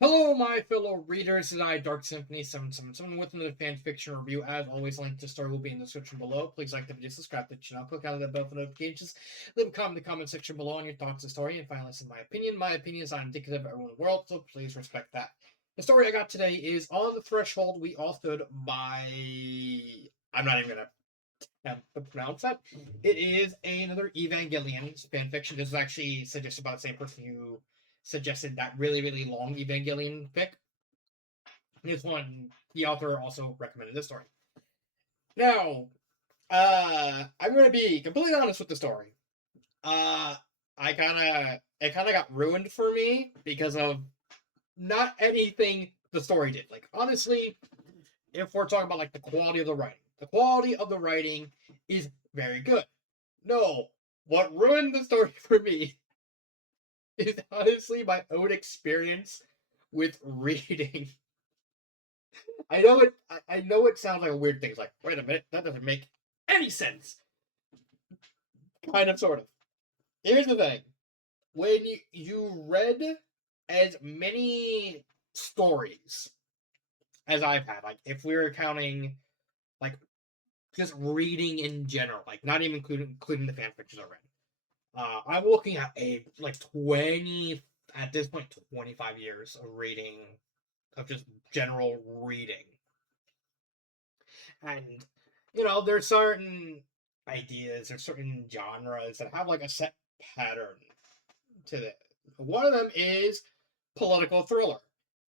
Hello, my fellow readers. This is I, Dark Symphony 777, with another fanfiction review. As always, link to the story will be in the description below. Please like the video, subscribe to the channel, click on the bell for notifications, leave a comment in the comment section below on your thoughts on the story, and finally, listen to my opinion. My opinion is not indicative of everyone in the world, so please respect that. The story I got today is On the Threshold We All Stood by. I'm not even gonna attempt to pronounce that. It is another Evangelion fanfiction. This is actually suggested by the same person who suggested that really, really long Evangelion fic. This one, the author also recommended this story. Now, I'm gonna be completely honest with the story. Uh, it kind of got ruined for me because of not anything the story did. Like honestly, if we're talking about like the quality of the writing is very good. No, what ruined the story for me is honestly my own experience with reading. I know it sounds like a weird thing. It's like, wait a minute, that doesn't make any sense. Kind of, sort of. Here's the thing: when you read as many stories as I've had, like if we were counting like just reading in general, like not even including the fan fictions I read, I'm looking at a like 20 at this point 25 years of reading of just general reading. And there's certain ideas or certain genres that have like a set pattern to it. One of them is political thriller.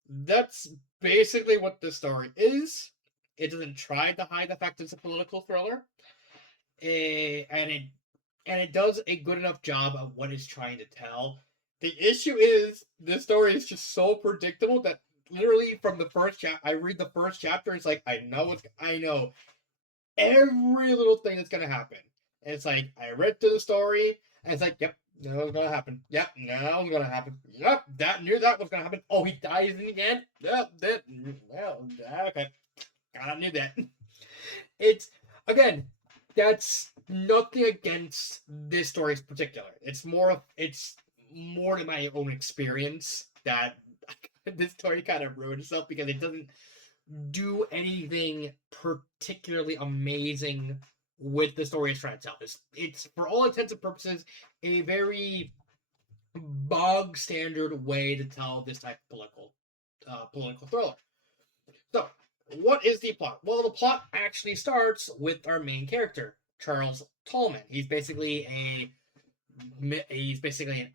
That's basically what the story is. It doesn't try to hide the fact it's a political thriller, and it does a good enough job of what it's trying to tell. The issue is this story is just so predictable that literally from the first chapter, I read the first chapter. It's like I know every little thing that's gonna happen. And it's like I read through the story, and it's like, yep, that was gonna happen. Yep, that was gonna happen. Yep, that knew that was gonna happen. Oh, he dies in the end. Yep, that. Well, okay, I knew that. It's again, that's nothing against this story in particular. It's more to my own experience that this story kind of ruined itself because it doesn't do anything particularly amazing with the story it's trying to tell. It's for all intents and purposes a very bog standard way to tell this type of political thriller. So, what is the plot? Well, the plot actually starts with our main character, Charles Tallman. He's basically an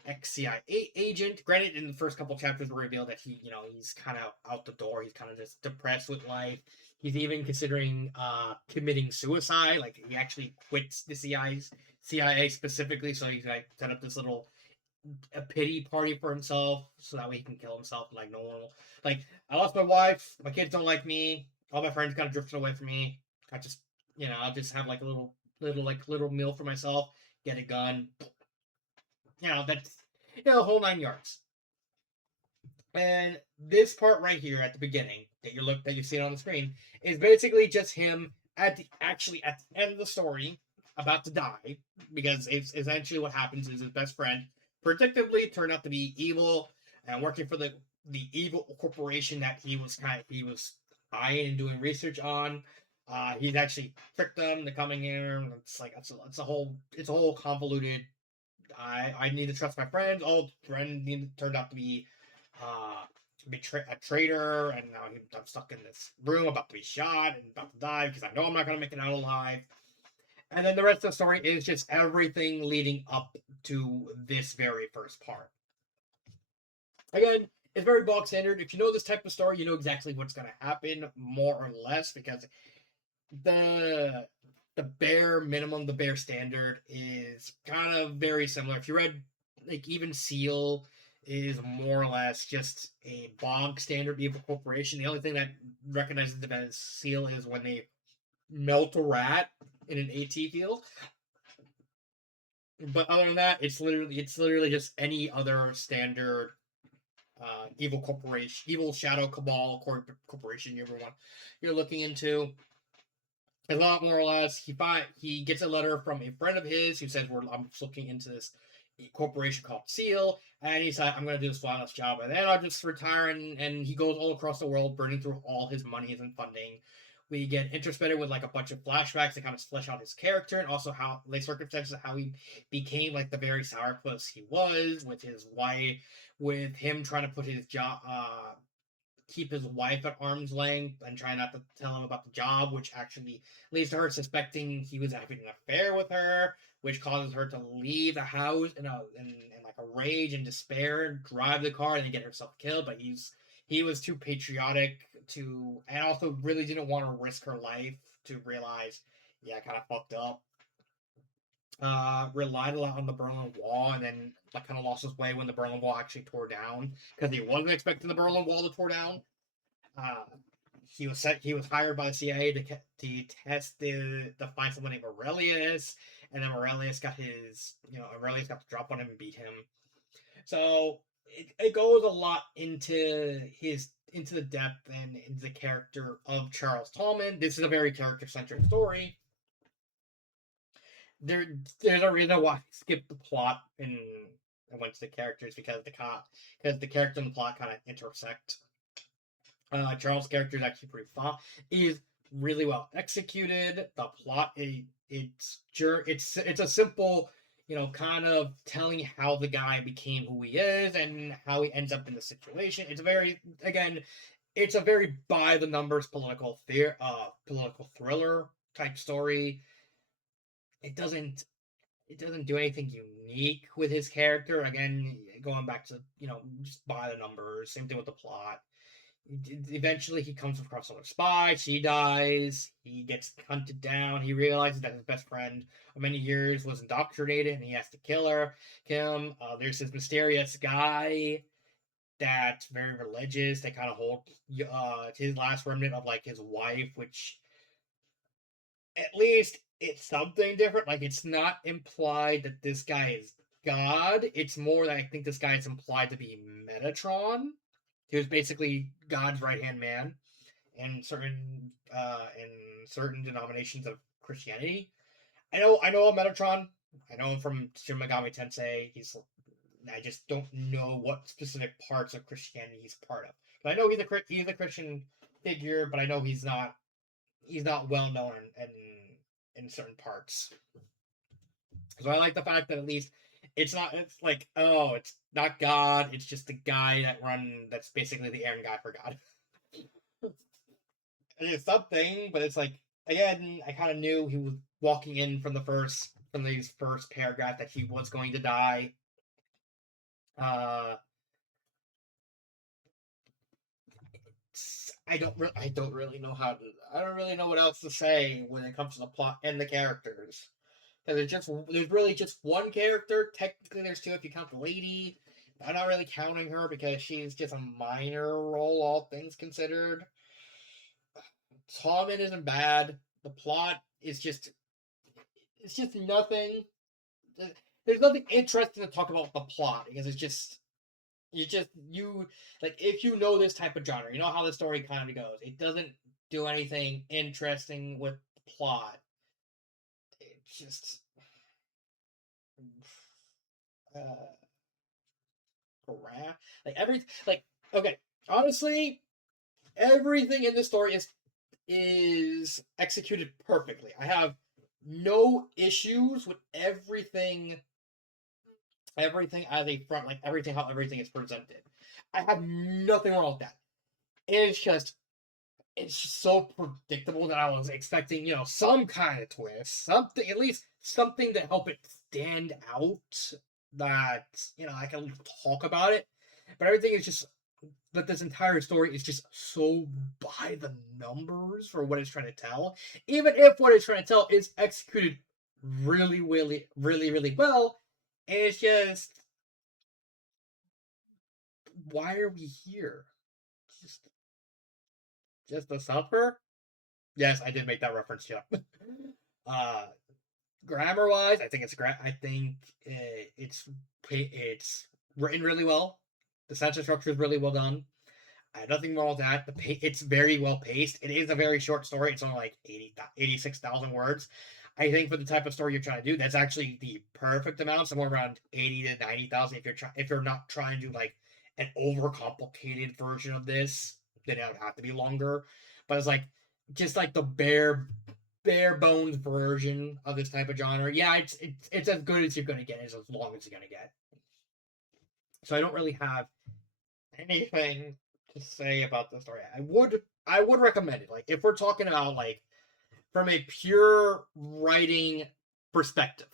ex-CIA agent. Granted, in the first couple chapters, we reveal that he's kind of out the door. He's kind of just depressed with life. He's even considering committing suicide. Like he actually quits the CIA specifically, so he's like set up this little a pity party for himself, so that way he can kill himself. Like no one, like I lost my wife. My kids don't like me. All my friends kind of drifted away from me. I just, I'll just have like a little meal for myself. Get a gun, that's whole 9 yards. And this part right here at the beginning that you see on the screen is basically just him at the end of the story about to die, because it's essentially what happens is his best friend predictably turned out to be evil and working for the evil corporation that he was eyeing and doing research on. He's actually tricked them into coming here. It's like it's a whole convoluted. I need to trust my friends. Oh, friend turned out to be uh, a traitor, and now I'm stuck in this room, about to be shot and about to die because I know I'm not gonna make it out alive. And then the rest of the story is just everything leading up to this very first part. Again, it's very bog standard. If you know this type of story, you know exactly what's gonna happen, more or less, because the bare minimum, the bare standard is kind of very similar. If you read, like, even Seal is more or less just a bog standard evil corporation. The only thing that recognizes them as Seal is when they melt a rat in an AT field. But other than that, it's literally just any other standard evil corporation, evil shadow cabal corporation you're looking into. A lot more or less. He gets a letter from a friend of his who says, I'm looking into this corporation called Seal, and he's like, I'm gonna do this flawless job, and then I'll just retire. And he goes all across the world, burning through all his monies and funding. We get interspersed with like a bunch of flashbacks to kind of flesh out his character and also how the circumstances of how he became like the very sourpuss he was with his wife, with him trying to put his job, keep his wife at arm's length and try not to tell him about the job, which actually leads to her suspecting he was having an affair with her, which causes her to leave the house in like a rage and despair, drive the car, and then get herself killed. But he was too patriotic to, and also really didn't want to risk her life to realize, yeah, I kind of fucked up. Relied a lot on the Berlin Wall, and then like kind of lost his way when the Berlin Wall actually tore down because he wasn't expecting the Berlin Wall to tore down. Uh, he was hired by the CIA to test to find someone named Aurelius, and then Aurelius got the drop on him and beat him. So it goes a lot into the depth and into the character of Charles Tallman. This is a very character centric story. there there's a reason why I skipped the plot and went to the characters because the character and the plot kind of intersect. Charles' character is actually pretty fun. Is really well executed. The plot it's a simple, kind of telling how the guy became who he is and how he ends up in the situation. It's a very by the numbers political thriller type story. It doesn't do anything unique with his character. Again, going back to just by the numbers. Same thing with the plot. Eventually, he comes across another spy. She dies. He gets hunted down. He realizes that his best friend of many years was indoctrinated, and he has to kill her. There's this mysterious guy that's very religious. They kind of hold his last remnant of like his wife, which at least it's something different. Like it's not implied that this guy is God. It's more that I think this guy is implied to be Metatron. He was basically God's right hand man in certain denominations of Christianity. I know Metatron. I know him from Shin Megami Tensei. I just don't know what specific parts of Christianity he's part of. But I know he's a Christian figure, but I know he's not well known in certain parts. So I like the fact that at least it's like, oh, it's not God, it's just the guy that's basically the Aaron guy for God. It's something, but it's like, again, I kind of knew he was walking in from these first paragraph that he was going to die. Uh I don't really know what else to say when it comes to the plot and the characters. Because there's really just one character. Technically, there's two if you count the lady. I'm not really counting her because she's just a minor role, all things considered. Tommen isn't bad. The plot is it's just nothing. There's nothing interesting to talk about with the plot because you like if you know this type of genre, you know how the story kind of goes. It doesn't do anything interesting with the plot. It's just uh, like okay, honestly, everything in this story is executed perfectly. I have no issues with everything as a front, like everything how everything is presented. I have nothing wrong with that. It's just so predictable that I was expecting, some kind of twist, something, at least something to help it stand out, that, I can talk about it. But this entire story is just so by the numbers for what it's trying to tell. Even if what it's trying to tell is executed really, really, really, really well, it's just, why are we here? Just, just to suffer? Yes, I did make that reference. Yeah. uh, Grammar wise, I think it's written really well. The sentence structure is really well done. I have nothing wrong with that. It's very well paced. It is a very short story. It's only like 86,000 words. I think for the type of story you're trying to do, that's actually the perfect amount, somewhere around 80 to 90,000. If you're not trying to do like an overcomplicated version of this, then it would have to be longer. But it's like just like the bare bones version of this type of genre. Yeah, it's as good as you're gonna get, as long as you're gonna get. So I don't really have anything to say about the story. I would recommend it. Like if we're talking about like from a pure writing perspective,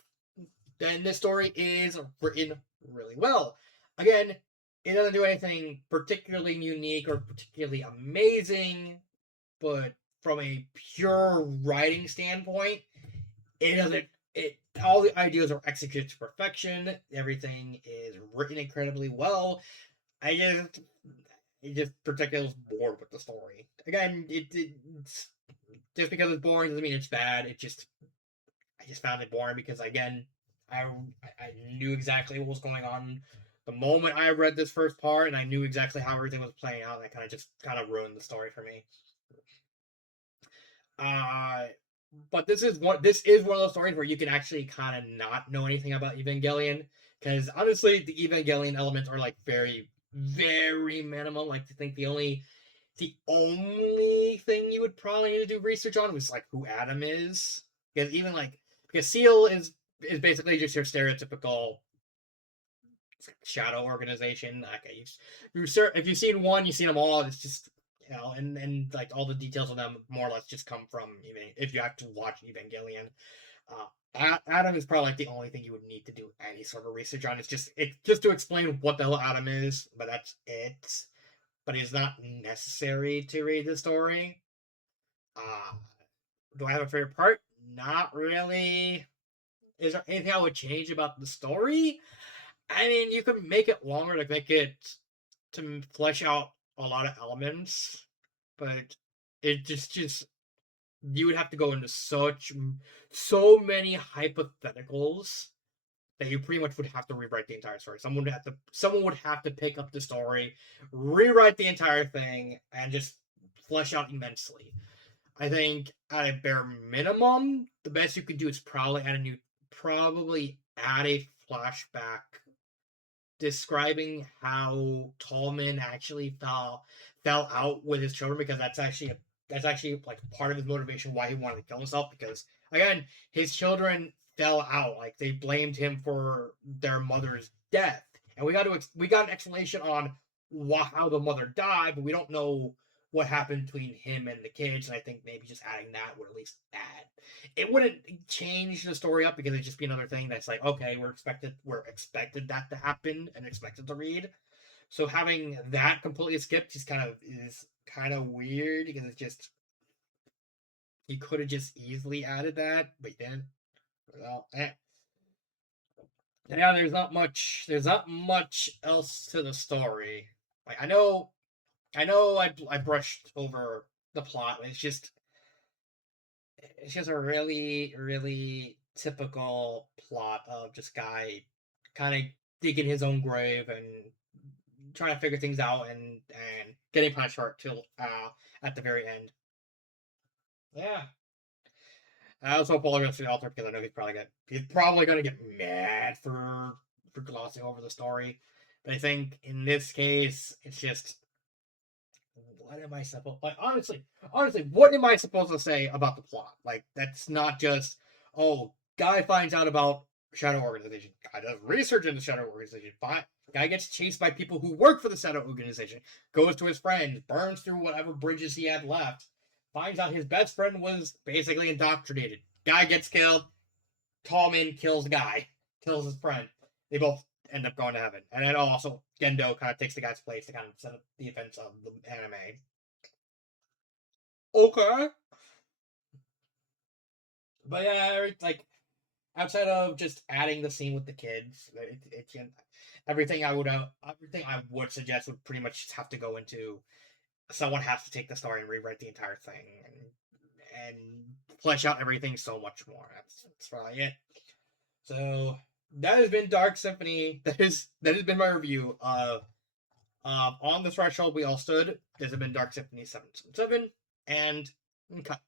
then this story is written really well. Again, it doesn't do anything particularly unique or particularly amazing, but from a pure writing standpoint, it doesn't. It all the ideas are executed to perfection. Everything is written incredibly well. I just it just particularly bored with the story. Again, it's just because it's boring doesn't mean it's bad. I just found it boring because again, I I knew exactly what was going on the moment I read this first part, and I knew exactly how everything was playing out, and that kind of ruined the story for me. Uh but this is one of those stories where you can actually kind of not know anything about Evangelion, because honestly, the Evangelion elements are like very minimal. Like I think the only thing you would probably need to do research on was like who Adam is, because even like because Seal is basically just your stereotypical shadow organization. Okay, if you've seen one, you've seen them all. It's just and like all the details of them more or less just come from even if you have to watch Evangelion. Adam is probably like the only thing you would need to do any sort of research on. It's just to explain what the hell Adam is, but that's it. But it's not necessary to read the story. Uh, do I have a favorite part? Not really. Is there anything I would change about the story? I mean, you could make it longer to make it to flesh out a lot of elements, but it just you would have to go into so many hypotheticals that you pretty much would have to rewrite the entire story. Someone would have to pick up the story, rewrite the entire thing, and just flesh out immensely. I think at a bare minimum, the best you could do is probably add a flashback describing how Tallman actually fell out with his children, because that's actually like part of his motivation why he wanted to kill himself, because again his children fell out, like they blamed him for their mother's death, and we got an explanation on how the mother died, but we don't know what happened between him and the kids, and I think maybe just adding that would at least add. It wouldn't change the story up because it'd just be another thing that's like, okay, we're expected that to happen and expected to read. So having that completely skipped is kind of weird, because it's just you could have just easily added that, but then well, yeah, there's not much else to the story. Like I know I brushed over the plot. It's just a really typical plot of just guy kind of digging his own grave and trying to figure things out, and getting punished for it till at the very end. Yeah. I also apologize to the author because I know he's probably gonna get mad for glossing over the story. But I think in this case, it's just what am I supposed like honestly, what am I supposed to say about the plot? Like that's not just guy finds out about shadow organization, guy does research in the shadow organization, guy gets chased by people who work for the shadow organization, goes to his friends, burns through whatever bridges he had left, finds out his best friend was basically indoctrinated, guy gets killed, Tallman kills the guy, kills his friend, they both end up going to heaven, and then also Gendo kind of takes the guy's place to kind of set up the events of the anime. Okay. But yeah, like outside of just adding the scene with the kids, it can everything I would suggest would pretty much just have to go into someone has to take the story and rewrite the entire thing, and flesh out everything so much more. That's probably it. So that has been Dark Symphony. That has been my review of On the Threshold We All Stood. This has been Dark Symphony 777, and cut.